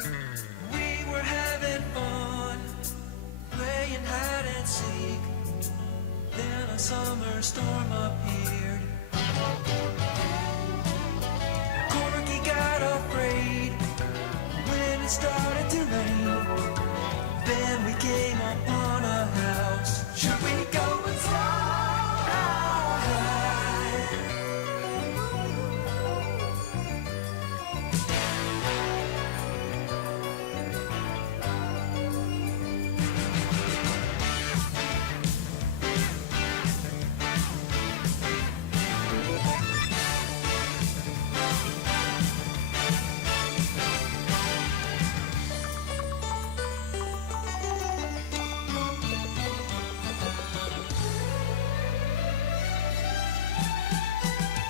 We were having fun, playing hide and seek. Then a summer storm appeared. Corky got afraid when it started to rain. Then we came upon a house. Should we go inside?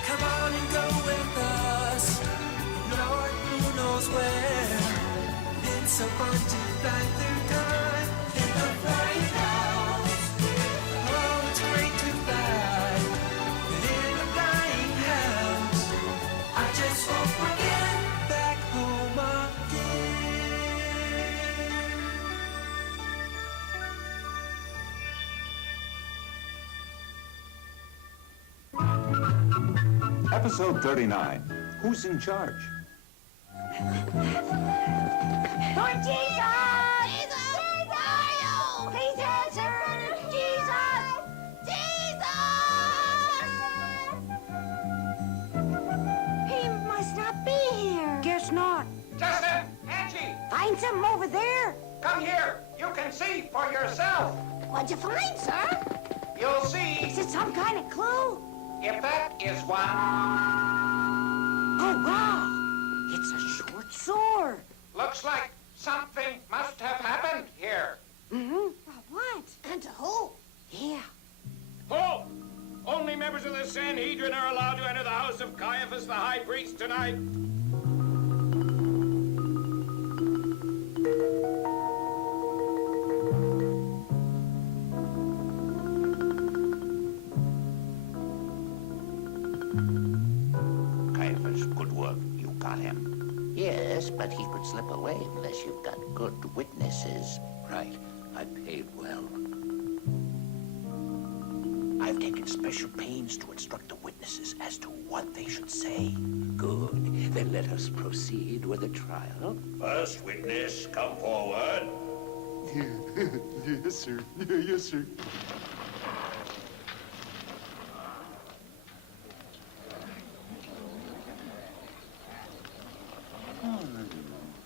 Come on and go with us, Lord, who knows where. It's so fun to fly through time in the flying house. Oh, it's great to fly in a flying house. I just hope we get back home again. Episode 39. Who's in charge? Lord Jesus! Jesus! Please answer! Jesus! Jesus! He must not be here. Guess not. Justin! Angie! Find something over there. Come here! You can see for yourself! What'd you find, sir? You'll see Is it some kind of clue? if that is one. Oh, wow! It's a short sword. Looks like something must have happened here. Mm-hmm. What? And to who? Yeah. Halt! Only members of the Sanhedrin are allowed to enter the house of Caiaphas the high priest tonight. Caiaphas, good work. You got him. Yes, but he could slip away unless you've got good witnesses. Right. I paid well. I've taken special pains to instruct the witnesses as to what they should say. Good. Then let us proceed with the trial. First witness, come forward. Yes, sir. Yes, sir.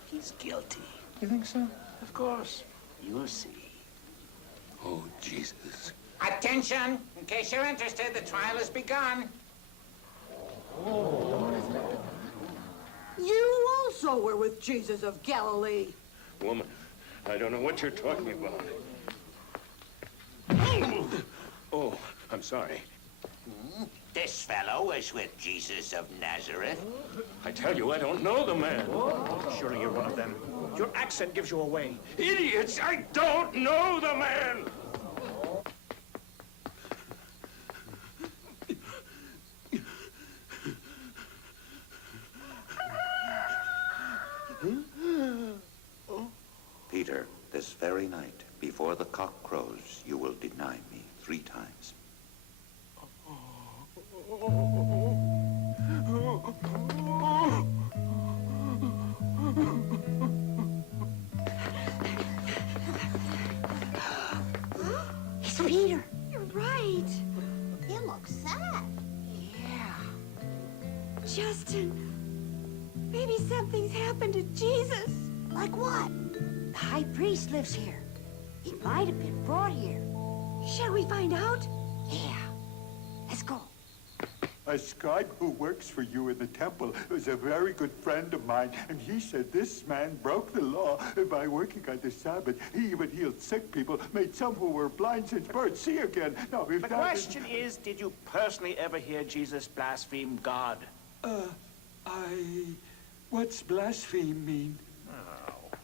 He's guilty. You think so? Of course. You'll see. Oh, Jesus. Attention! In case you're interested, the trial has begun. You also were with Jesus of Galilee. Woman, I don't know what you're talking about. Oh, I'm sorry. This fellow was with Jesus of Nazareth. I tell you, I don't know the man. Surely you're one of them. Your accent gives you away. Idiots! I don't know the man! Peter, this very night, before the cock crows, you will deny me 3 times. It's Peter. You're right. He looks sad. Yeah. Justin, maybe something's happened to Jesus. Like what? The high priest lives here. He might have been brought here. Shall we find out? Yeah. Let's go. A scribe who works for you in the temple was a very good friend of mine, and he said this man broke the law by working on the Sabbath. He even healed sick people, made some who were blind since birth see again. Now, if The that question is, did you personally ever hear Jesus blaspheme God? What's blaspheme mean?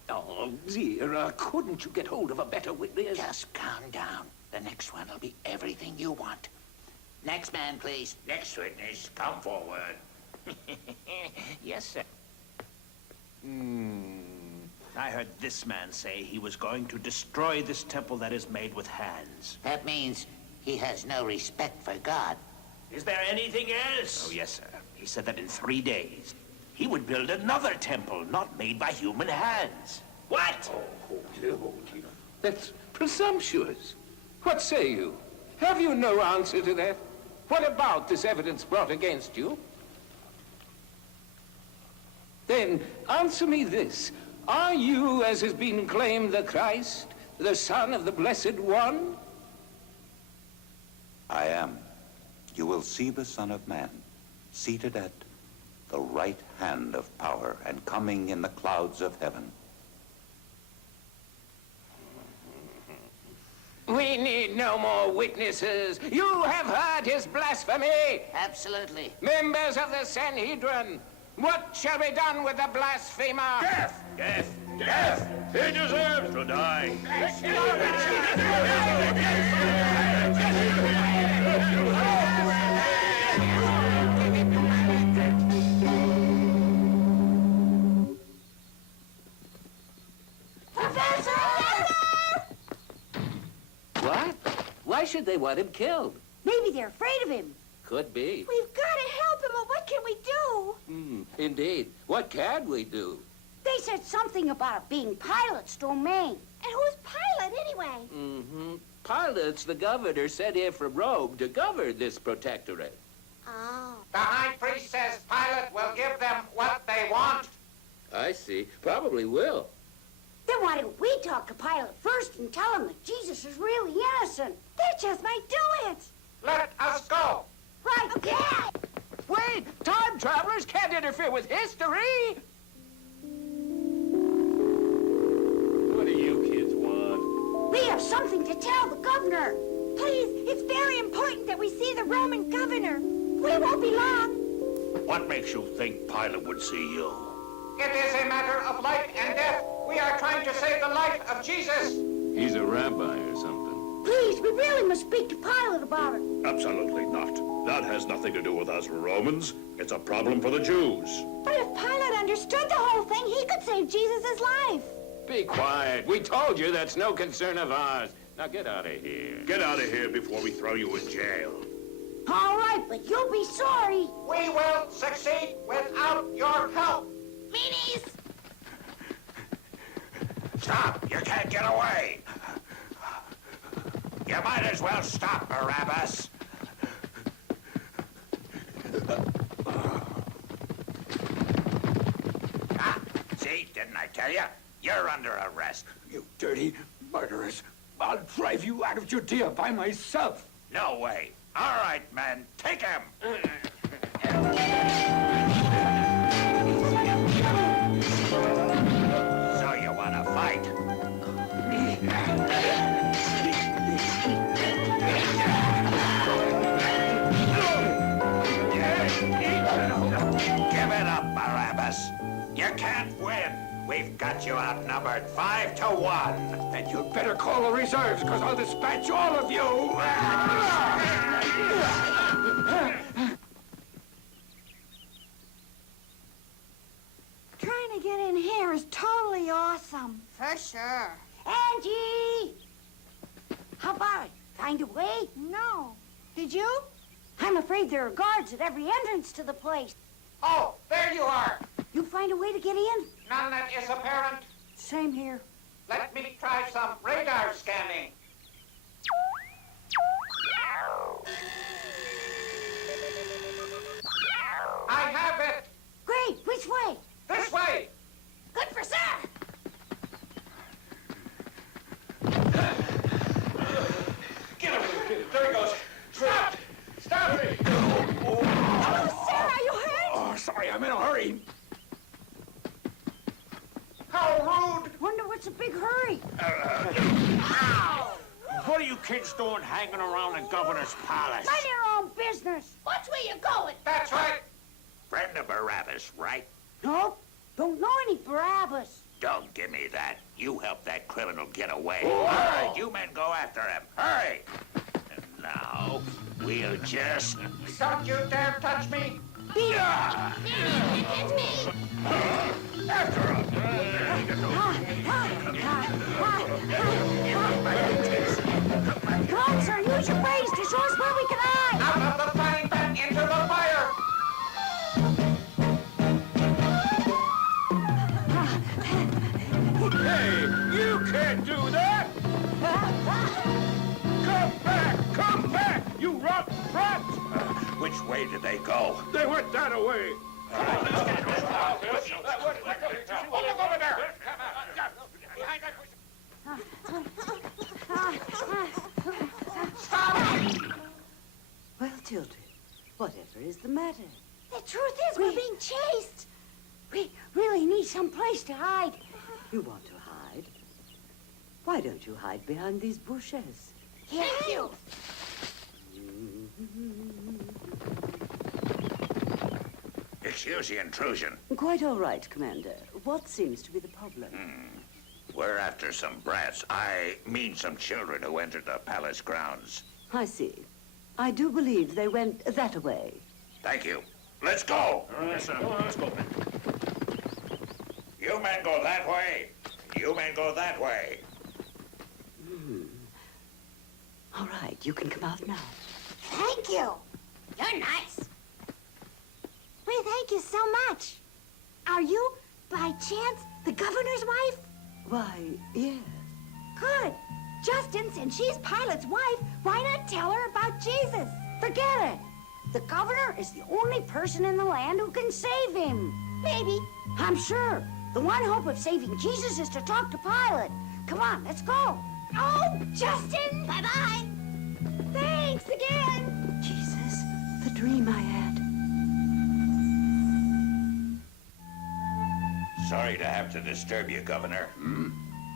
Oh, dear, couldn't you get hold of a better witness? Just calm down. The next one will be everything you want. Next man, please. Next witness, come forward. Yes, sir. I heard this man say he was going to destroy this temple that is made with hands. That means he has no respect for God. Is there anything else? Oh, yes, sir. He said that in 3 days, he would build another temple not made by human hands. What? That's presumptuous. What say you? Have you no answer to that? What about this evidence brought against you? Then answer me this. Are you, as has been claimed, the Christ, the Son of the Blessed One? I am. You will see the Son of Man, seated at the right hand of power and coming in the clouds of heaven. We need no more witnesses. You have heard his blasphemy. Absolutely. Members of the Sanhedrin, what shall be done with the blasphemer? Death! Death! Death! He deserves to die. What? Why should they want him killed? Maybe they're afraid of him. Could be. We've got to help him, but what can we do? Indeed. What can we do? They said something about it being Pilate's domain. And who's Pilate, anyway? Pilate's the governor sent here from Rome to govern this protectorate. Oh. The high priest says Pilate will give them what they want. I see. Probably will. Then why don't we talk to Pilate first and tell him that Jesus is really innocent? They just might do it. Let us go. Right, yeah! Wait! Time travelers can't interfere with history! What do you kids want? We have something to tell the governor. Please, it's very important that we see the Roman governor. We won't be long. What makes you think Pilate would see you? It is a matter of life and death. We are trying to save the life of Jesus. He's a rabbi or something. Please, we really must speak to Pilate about it. Absolutely not. That has nothing to do with us Romans. It's a problem for the Jews. But if Pilate understood the whole thing, he could save Jesus' life. Be quiet. We told you that's no concern of ours. Now get out of here. Get out of here before we throw you in jail. All right, but you'll be sorry. We will succeed without your help. Meanies! Stop! You can't get away! You might as well stop, Barabbas. See, didn't I tell you? You're under arrest. You dirty murderers. I'll drive you out of Judea by myself. No way. All right, men, take him. So you want to fight? Give it up, Barabbas. You can't win. We've got you outnumbered 5-1. And you'd better call the reserves, because I'll dispatch all of you. Trying to get in here is totally awesome. For sure. Angie! How about it? Find a way? No. Did you? I'm afraid there are guards at every entrance to the place. Oh, there you are. You find a way to get in? None that is apparent. Same here. Let me try some radar scanning. I have it. Great. Which way? This way. Good for sir. Get him! There he goes. Stop! Stop me! Oh, sir, are you hurt? Oh, sorry, I'm in a hurry. How rude. Wonder what's the big hurry? What are you kids doing hanging around the governor's palace? Mind your own business. Watch where you're going. That's right. Friend of Barabbas, right? Nope. Don't know any Barabbas. Don't give me that. You helped that criminal get away. All right, you men go after him. Hurry! And now, we'll just... Don't you dare touch me. Beat it! Come on, sir, use your brains to show us where we can hide! Out of the frying pan into the fire! Hey, you can't do that! Come back, you rotten brat! Which way did they go? They went that away. Come on, let's get it. Look over there! Behind that bush. Well, children, whatever is the matter? The truth is, we're being chased. We really need some place to hide. You want to hide? Why don't you hide behind these bushes? Thank you. Excuse the intrusion. Quite all right, Commander. What seems to be the problem? We're after some brats. I mean some children who entered the palace grounds. I see. I do believe they went that way. Thank you. Let's go. Yes, sir. Let's go. You men go that way. You men go that way. All right, you can come out now. Thank you. You're nice. We thank you so much. Are you, by chance, the governor's wife? Why, yes. Good. Justin, since she's Pilate's wife, why not tell her about Jesus? Forget it. The governor is the only person in the land who can save him. Maybe. I'm sure. The one hope of saving Jesus is to talk to Pilate. Come on, let's go. Oh, Justin! Bye-bye! Thanks again! Jesus, the dream I had. Sorry to have to disturb you, Governor.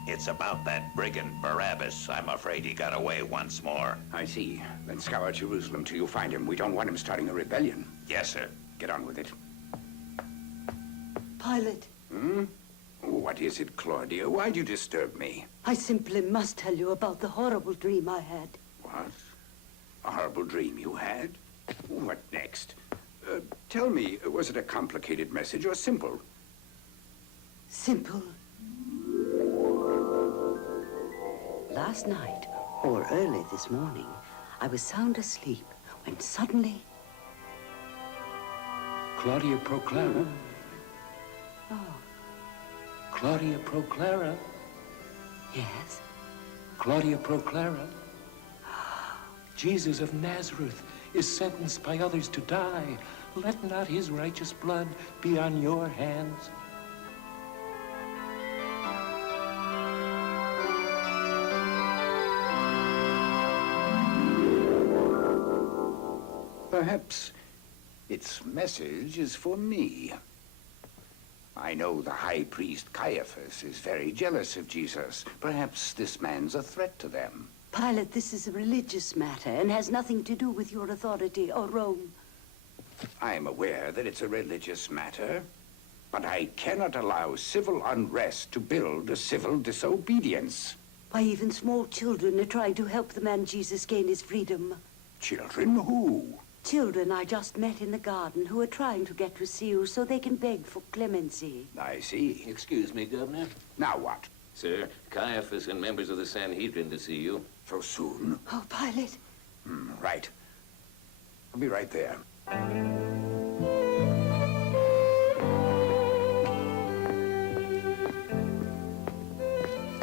It's about that brigand Barabbas. I'm afraid he got away once more. I see. Then scour Jerusalem till you find him. We don't want him starting a rebellion. Yes, sir. Get on with it. Pilate, What is it, Claudia? Why do you disturb me? I simply must tell you about the horrible dream I had. What? A horrible dream you had? What next? Tell me, was it a complicated message or simple? Simple. Last night, or early this morning, I was sound asleep when suddenly... Claudia Proclara? Claudia Proclara? Yes? Claudia Proclara? Jesus of Nazareth is sentenced by others to die. Let not his righteous blood be on your hands. Perhaps its message is for me. I know the high priest Caiaphas is very jealous of Jesus. Perhaps this man's a threat to them. Pilate, this is a religious matter and has nothing to do with your authority or Rome. I am aware that it's a religious matter, but I cannot allow civil unrest to build a civil disobedience. Why, even small children are trying to help the man Jesus gain his freedom. Children who? Children I just met in the garden who are trying to get to see you so they can beg for clemency. I see. Excuse me, Governor. Now what? Sir, Caiaphas and members of the Sanhedrin to see you. So soon? Oh, Pilate. Right. I'll be right there.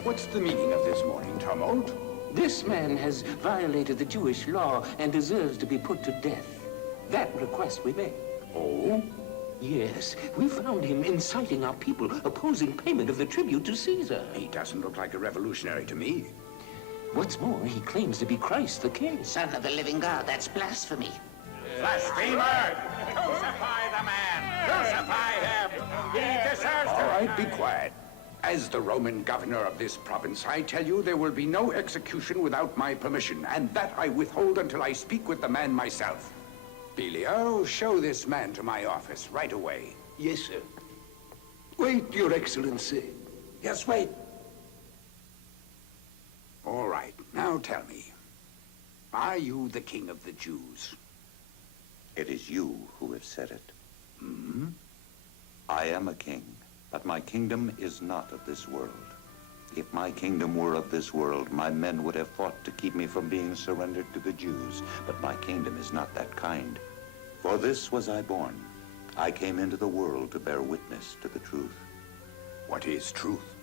What's the meaning of this morning tumult? This man has violated the Jewish law and deserves to be put to death. That request we made. Oh? Yes, we found him inciting our people, opposing payment of the tribute to Caesar. He doesn't look like a revolutionary to me. What's more, he claims to be Christ the King. Son of the living God, that's blasphemy. Blasphemer! Crucify the man! Crucify him! He deserves All to... right, be quiet. As the Roman governor of this province, I tell you there will be no execution without my permission, and that I withhold until I speak with the man myself. Belio, show this man to my office right away. Yes, sir. Wait, Your Excellency. Yes, wait. All right, now tell me, are you the king of the Jews? It is you who have said it. I am a king, but my kingdom is not of this world. If my kingdom were of this world, my men would have fought to keep me from being surrendered to the Jews. But my kingdom is not that kind. For this was I born. I came into the world to bear witness to the truth. What is truth?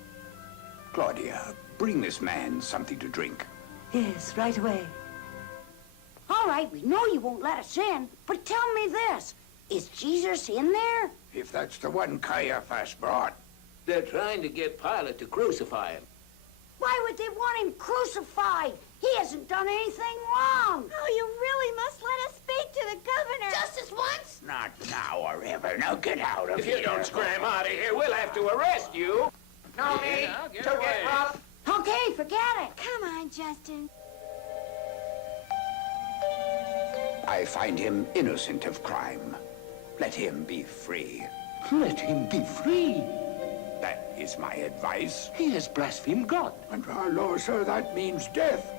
Claudia, bring this man something to drink. Yes, right away. All right, we know you won't let us in, but tell me this. Is Jesus in there? If that's the one Caiaphas brought. They're trying to get Pilate to crucify him. Why would they want him crucified? He hasn't done anything wrong. Oh, you really must let us speak to the governor. Justice once? Not now or ever. Now get out of If here. you don't scram out of here, we'll have to arrest you. No need get to away. get rough. Okay, forget it. Come on, Justin. I find him innocent of crime. Let him be free. Let him be free. That is my advice. He has blasphemed God. Under our law, sir, that means death.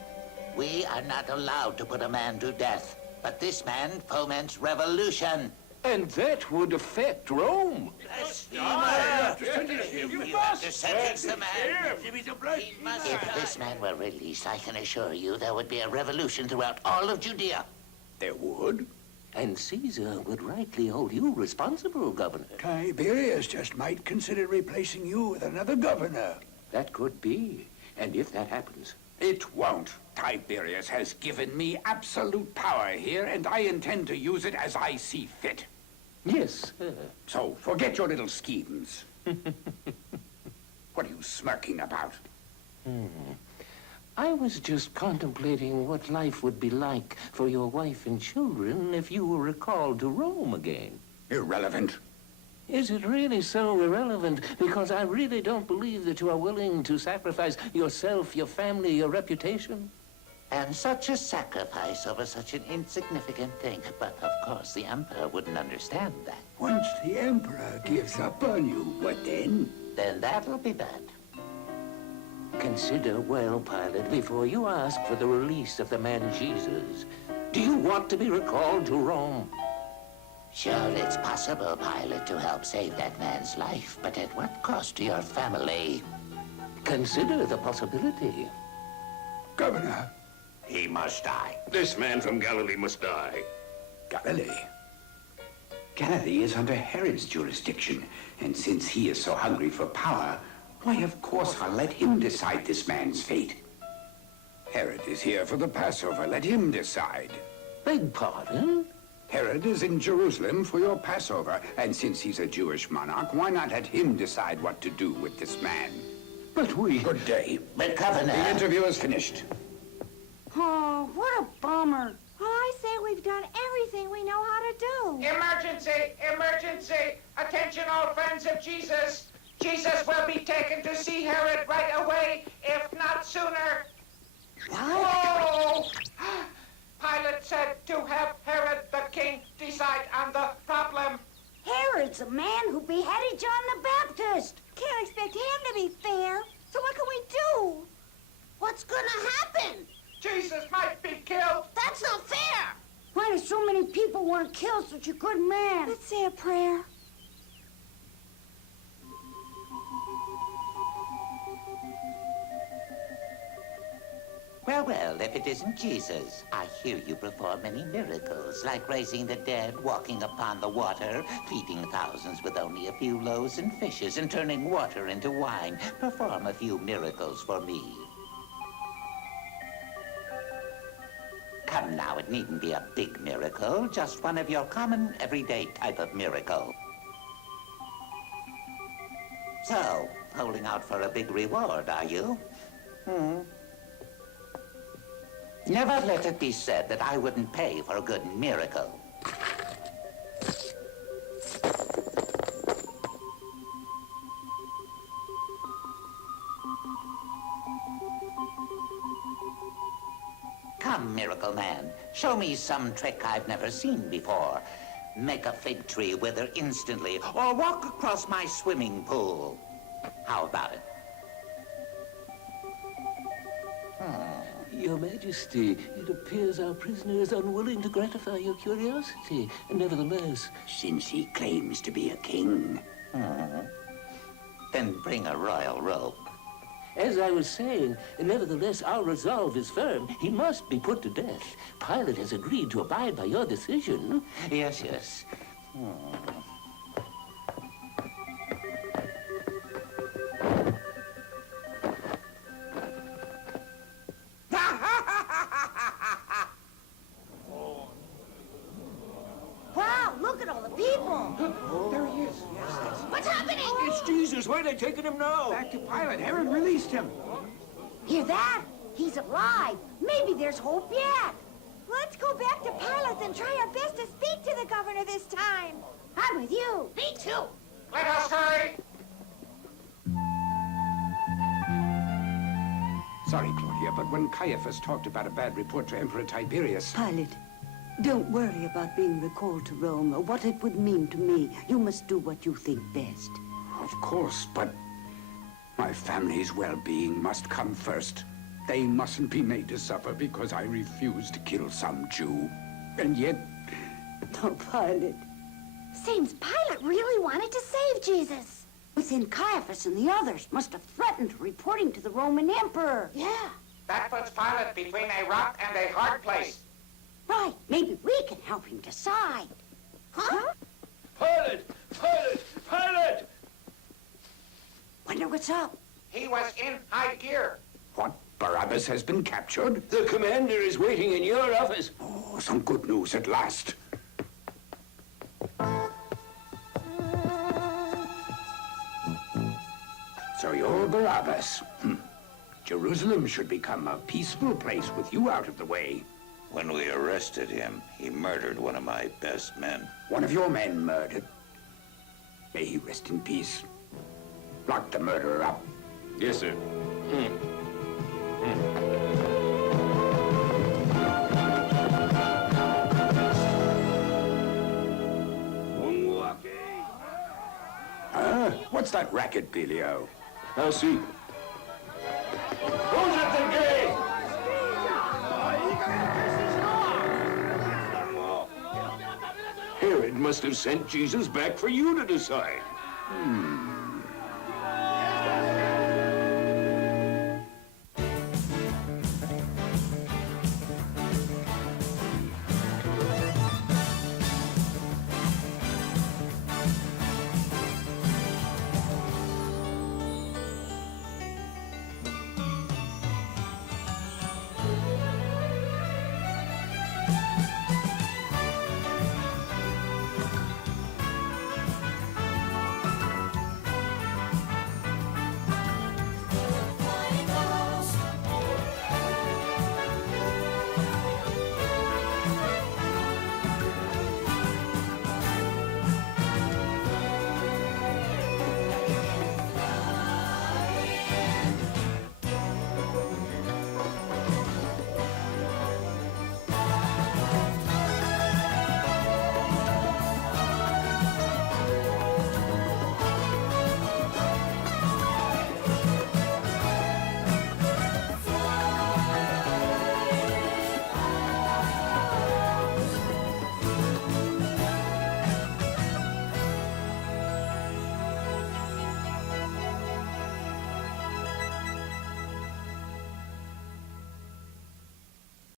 We are not allowed to put a man to death, but this man foments revolution. And that would affect Rome. You have to sentence the man. He must If this man were released, I can assure you there would be a revolution throughout all of Judea. There would. And Caesar would rightly hold you responsible, Governor. Tiberius just might consider replacing you with another governor. That could be. And if that happens... It won't. Tiberius has given me absolute power here, and I intend to use it as I see fit. Yes, sir. So forget your little schemes. What are you smirking about? I was just contemplating what life would be like for your wife and children if you were recalled to Rome again. Irrelevant. Is it really so irrelevant? Because I really don't believe that you are willing to sacrifice yourself, your family, your reputation. And such a sacrifice over such an insignificant thing. But of course, the Emperor wouldn't understand that. Once the Emperor gives up on you, what then? Then that'll be bad. Consider well, Pilate, before you ask for the release of the man Jesus. Do you want to be recalled to Rome? Sure, it's possible, Pilate, to help save that man's life, but at what cost to your family? Consider the possibility. Governor. He must die. This man from Galilee must die. Galilee? Galilee is under Herod's jurisdiction, and since he is so hungry for power, why, of course, I'll let him decide this man's fate. Herod is here for the Passover. Let him decide. Beg pardon? Herod is in Jerusalem for your Passover, and since he's a Jewish monarch, why not let him decide what to do with this man? But we... Good day. But, Governor... The interview is finished. Oh, what a bummer. Oh, I say we've done everything we know how to do. Emergency! Emergency! Attention, all friends of Jesus! Jesus will be taken to see Herod right away, if not sooner. Whoa! Pilate said to have Herod the king decide on the problem. Herod's a man who beheaded John the Baptist. Can't expect him to be fair. So what can we do? What's gonna happen? Jesus might be killed. That's not fair! Why do so many people want to kill such a good man? Let's say a prayer. Well, well, if it isn't Jesus, I hear you perform many miracles, like raising the dead, walking upon the water, feeding thousands with only a few loaves and fishes, and turning water into wine. Perform a few miracles for me. Come now, it needn't be a big miracle, just one of your common, everyday type of miracle. So, holding out for a big reward, are you? Never let it be said that I wouldn't pay for a good miracle. Come, Miracle Man, show me some trick I've never seen before. Make a fig tree wither instantly, or walk across my swimming pool. How about it? Your Majesty, it appears our prisoner is unwilling to gratify your curiosity. Nevertheless... Since he claims to be a king. Then bring a royal robe. As I was saying, nevertheless, our resolve is firm. He must be put to death. Pilate has agreed to abide by your decision. Yes, yes. Wow, look at all the people. There he is. What's happening? It's Jesus. Where are they taking him now? Back to Pilate. Herod released him. Hear that? He's alive. Maybe there's hope yet. Let's go back to Pilate and try our best to speak to the governor this time. I'm with you. Me too. Let us hurry. Sorry, Claudia, but when Caiaphas talked about a bad report to Emperor Tiberius... Pilate, don't worry about being recalled to Rome or what it would mean to me. You must do what you think best. Of course, but my family's well-being must come first. They mustn't be made to suffer because I refused to kill some Jew. And yet... Oh, Pilate. Seems Pilate really wanted to save Jesus. But then Caiaphas and the others must have threatened reporting to the Roman emperor. Yeah. That puts Pilate between a rock and a hard place. Right. Maybe we can help him decide. Huh? Pilate! Pilate! Pilate! Wonder what's up. He was in high gear. What? Barabbas has been captured? The commander is waiting in your office. Oh, some good news at last. So you're Barabbas. Jerusalem should become a peaceful place with you out of the way. When we arrested him, he murdered one of my best men. One of your men murdered. May he rest in peace. Lock the murderer up. Yes, sir. What's that racket, Belio? I'll see. Who's at the gate? Herod must have sent Jesus back for you to decide.